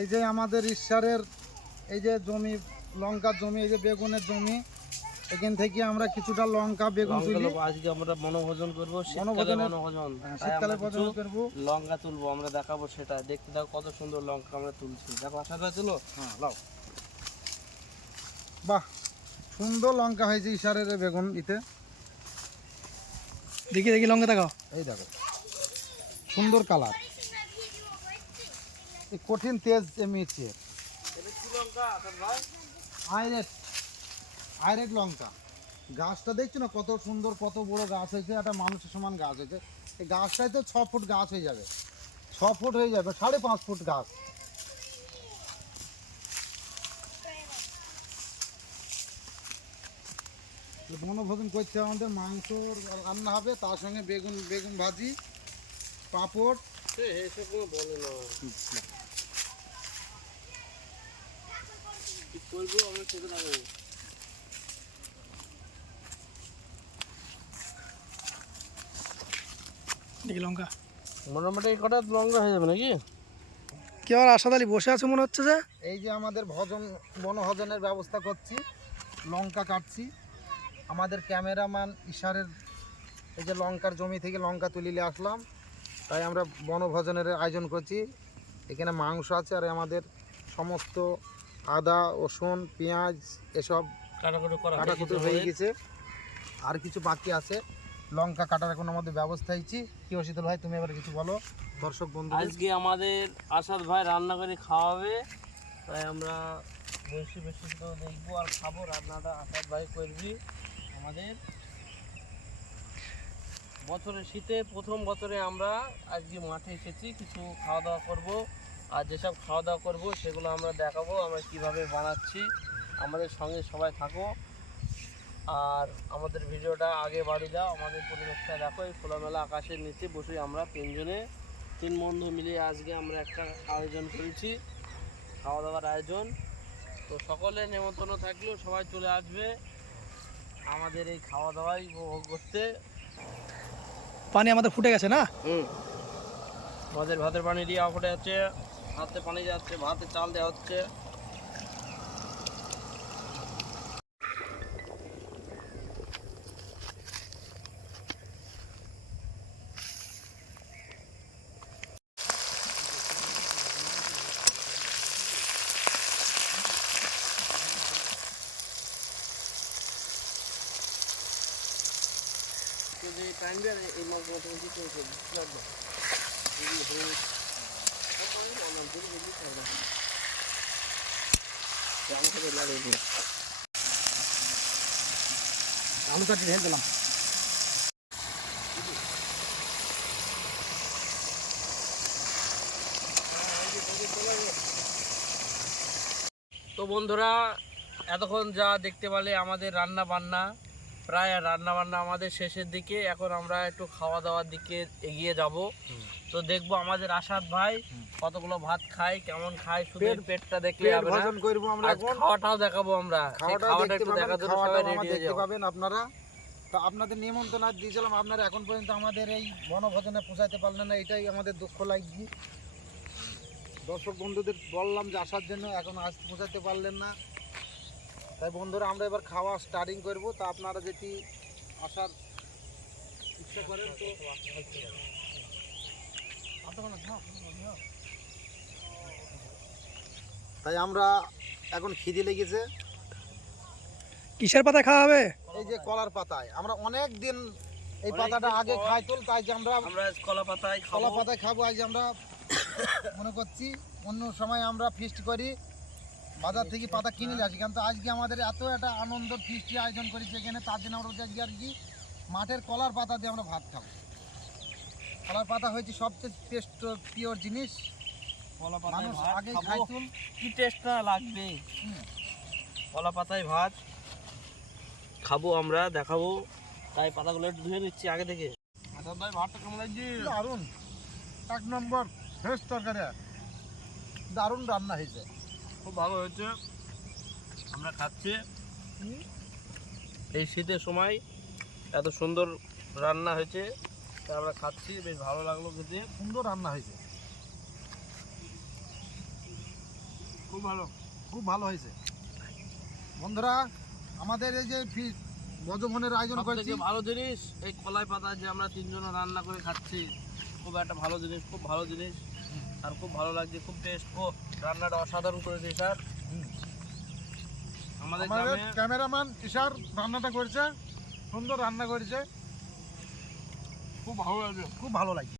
এই যে আমাদের ঈশ্বরের এই যে জমি, লঙ্কার জমি, এই যে বেগুনের জমি, এখান থেকে আমরা কিছুটা লঙ্কা বেগুন তুলি। আজকে আমরা বনভোজন করবো, শীতকালে ভোজন করবো, লঙ্কা তুলবো, আমরা দেখাবো সেটা। দেখতে দাও কত সুন্দর লঙ্কা আমরা তুলছি, দেখো আশা তুলো। হ্যাঁ লাও, বাহ সুন্দর লঙ্কা হয়েছে ঈশ্বরের বেগুন ইতে। দেখি দেখি লঙ্কা দেখাও, এই দেখো সুন্দর কালার, কঠিন তেজ এমনিছে। আইরেট লঙ্কা, গাছটা দেখছো না কত সুন্দর, কত বড় গাছ হয়েছে, একটা মানুষের সমান গাছ হয়েছে। এই গাছটাই তো 6 ফুট গাছ হয়ে যাবে, 6 ফুট হয়ে যাবে, 5.5 ফুট গাছ। বনভোজন করছে, আমাদের মাংস রান্না হবে, তার সঙ্গে বেগুন বেগুন ভাজি, পাঁপড়। বলো না কি করবো, আমরা খেতে থাকবো। দেখি লঙ্কা মোটামুটি কটা লঙ্কা হয়ে যাবে নাকি? কি আর আশাদ আলী বসে আছে মনে হচ্ছে যে? এই যে আমাদের বনভোজনের ব্যবস্থা করছি, লঙ্কা কাটছি। আমাদের ক্যামেরাম্যান ইশারের এই যে লঙ্কার জমি থেকে লঙ্কা তুলিলে আসলাম, তাই আমরা বনভোজনের আয়োজন করছি। এখানে মাংস আছে, আর আমাদের সমস্ত আদা রসুন পেঁয়াজ এসব কাটাকুটি হয়ে গেছে, আর কিছু বাকি আছে। লঙ্কা কাটার এখন আমাদের ব্যবস্থা হয়েছি। কি শীতল ভাই, তুমি এবার কিছু বলো দর্শক বন্ধু। আজকে আমাদের আসাদ ভাই রান্না করে খাওয়াবে, তাই আমরা বেশি বেশি তো দেখবো আর খাবো। রান্নাটা আসাদ ভাই করবি। আমাদের বছরের শীতে প্রথম বছরে আমরা আজকে মাঠে এসেছি, কিছু খাওয়া দাওয়া করব। আর যেসব খাওয়া দাওয়া করবো সেগুলো আমরা দেখাবো আমরা কিভাবে বানাচ্ছি। আমাদের সঙ্গে সবাই থাকো, আর আমাদের ভিডিওটা আগে বাড়ি দাও। আমাদের পরিবেশটা দেখো, এই খোলামেলা আকাশের নিচে বসে আমরা তিন বন্ধু মিলে আজকে আমরা একটা আয়োজন করেছি, খাওয়া দাওয়ার আয়োজন। তো সকলের নেমন্তন্ন থাকলেও সবাই চলে আসবে আমাদের এই খাওয়া দাওয়াই উপভোগ করতে। পানি আমাদের ফুটে গেছে না? আমাদের ভাতের পানি দিয়ে ফুটে যাচ্ছে, হাতে পানি যাচ্ছে, ভাতে চাল দেওয়া হচ্ছে। যে টাইম দিয়ে এই মাছ মোটামুটি লাগবে। আলু কাটি ঢেলে দিলাম। তো বন্ধুরা, এতক্ষণ যা দেখতে পেলে আমাদের রান্না বান্না, প্রায় রান্না বান্না আমাদের শেষের দিকে। এখন আমরা একটু খাওয়া দাওয়ার দিকে এগিয়ে যাব। তো দেখবো আমাদের আসাদ ভাই কতগুলো ভাত খায়, কেমন খায়, শুধু পেটটা দেখলে হবে না, ভোজন করব আমরা, এখন খাওয়াটাও দেখাবো আমরা। খাওয়াটা একটু দেখার জন্য সবাই রেডি হয়ে দেখতে পাবেন আপনারা। তো আপনাদের নিমন্ত্রণ আজ দিয়েছিলাম, আপনারা এখন পর্যন্ত আমাদের এই বনভোজনে পৌঁছাতে পারলেন না, এটাই আমাদের দুঃখ লাগছে। দর্শক বন্ধুদের বললাম যে আসার জন্য, এখন আজ পৌঁছাতে পারলেন না। তাই বন্ধুরা আমরা এবার খাওয়া স্টার্টিং করব। তা আপনারা যেটি আসার ইচ্ছা করেন, তো তাই আমরা এখন খিদে লেগেছে। কিসের পাতায় খাওয়া হবে? এই যে কলার পাতায়, আমরা অনেক দিন এই পাতাটা আগে খাই তো, তাই যে আমরা কলা পাতায় খাবো। আজ আমরা মনে করছি অন্য সময় আমরা ফিস্ট করি, বাজার থেকে পাতা কিনে নিয়ে আসি, কিন্তু আজকে আমাদের এত একটা আনন্দ ফিস্টি আয়োজন করেছি এখানে, তার জন্য আমরা আজকে আর কি মাঠের কলার পাতা দিয়ে আমরা ভাত খাবো। কলার পাতা হয়েছে সবচেয়ে টেস্ট পিওর জিনিস। মানুষ আগে খাইতুন, কি টেস্ট না লাগবে। কলা পাতায় ভাত খাবো আমরা, দেখাবো। তাই পাতাগুলো একটু ধুয়ে নিচ্ছি আগে থেকে। আসাদ ভাই ভাতটা কেমন লাগছে? দারুণ, 1 নম্বর ফ্রেশ তরকারি, দারুণ রান্না হয়েছে, খুব ভালো হয়েছে। আমরা খাচ্ছি এই শীতের সময়, এত সুন্দর রান্না হয়েছে, তাই আমরা খাচ্ছি। বেশ ভালো লাগলো খেতে, সুন্দর রান্না হয়েছে। খুব ভালো। খুব ভালো হয়েছে। বন্ধুরা, আমাদের এই যে বনভোজনের আয়োজন সব করেছি, থেকে ভালো জিনিস এই কলাই পাতা যে আমরা তিনজনে রান্না করে খাচ্ছি, খুব একটা ভালো জিনিস, খুব ভালো জিনিস। আর খুব ভালো লাগছে, খুব টেস্ট। ও রান্নাটা অসাধারণ করেছে স্যার। আমাদের আমাদের গ্রামে ক্যামেরাম্যান ইশার রান্নাটা করেছে, সুন্দর রান্না করেছে, খুব ভালো লাগছে। খুব ভালো লাগছে।